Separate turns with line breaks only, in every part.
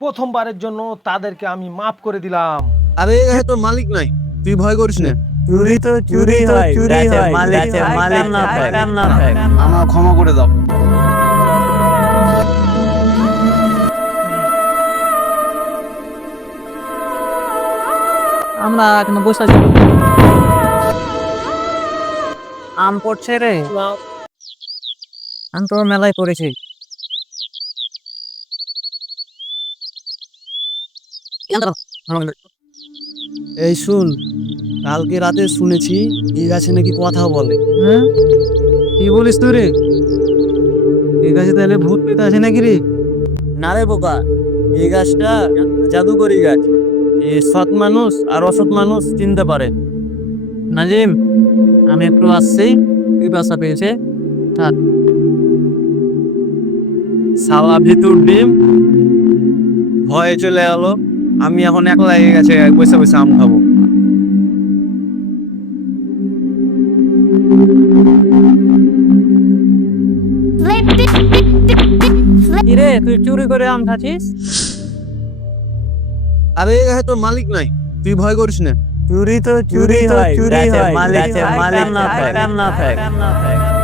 প্রথমবারের জন্য তাদেরকে আমি মাফ করে দিলাম।
আরে এখানে তোর মালিক নাই। তুই ভয় করিস না।
চুরি তো চুরি হয় চুরি হয় মালিক মালিক না না
আমার ক্ষমা করে দাও।
আমরা এখন বসে আছি। আম পড়ছে রে। আমি তো মেলায় পড়েছি।
এই শুন কালকে রাতে শুনেছি এই গাছে নাকি কথা বলে।
হ্যাঁ? কি বলিস তুই রে? এই গাছে তাহলে ভূত পেতে আছে নাকি রে?
না রে বোকা এই গাছটা জাদুকরি গাছ। এই সৎ মানুষ আর অসৎ মানুষ চিনতে পারে।
নাজিম আমি একটু আসছি তুই বাসা পেয়েছে। থাক।
সালা ভিতর ডিম। ভয়ে চলে গেল আমি এখন একলা হয়ে গেছে বসে বসে আম খাব।
কি রে তুই চুরি করে আম খাচ্ছিস?
আরে এই গাছে তোর মালিক নাই। তুই ভয় করিস না।
চুরি তো চুরি হয় চুরি হয়। মালিক মালিক না থাকে না থাকে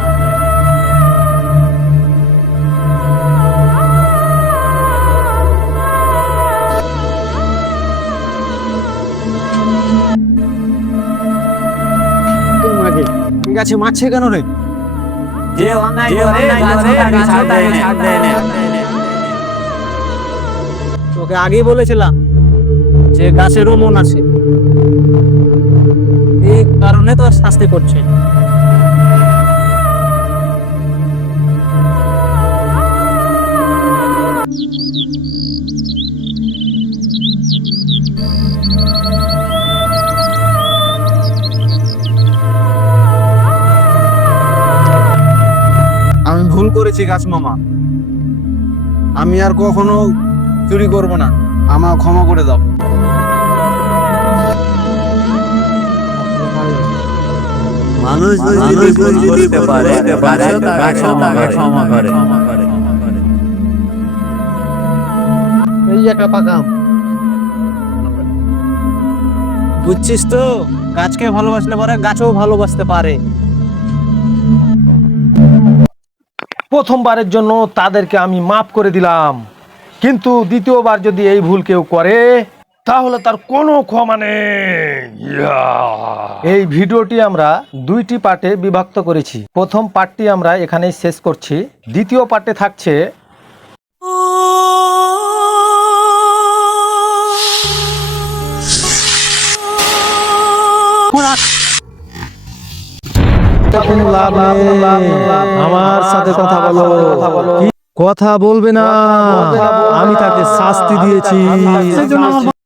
গাছে মারছে কেন রে?
যে অন্যায় করে গাছ ছাড় দেয় না, ছাড় দেয় না। তোকে আগেই বলেছিলাম যে গাছেরও মন আছে। এই কারণে তো শাস্তি করছে।
ভুল করেছি গাছ মামা। আমি আর কখনো চুরি করব না। আমার ক্ষমা করে দাও।
মানুষ
যদি ভুল করতে পারে,
ক্ষমা করে।
এই একটা পাকাম
বুঝছিস তো? গাছকে ভালোবাসলে পরে গাছও ভালোবাসতে পারে।
প্রথমবারের জন্য তাদেরকে আমি মাফ করে দিলাম। কিন্তু দ্বিতীয়বার যদি এই ভুল কেউ করে তাহলে তার কোনো ক্ষমা নেই। এই ভিডিওটি আমরা দুইটি পার্টে বিভক্ত করেছি। প্রথম পার্টটি আমরা এখানেই শেষ করছি। দ্বিতীয় পার্টে থাকছে আমার সাথে কথা বলো। কথা বলবে না। আমি তাকে শাস্তি দিয়েছি।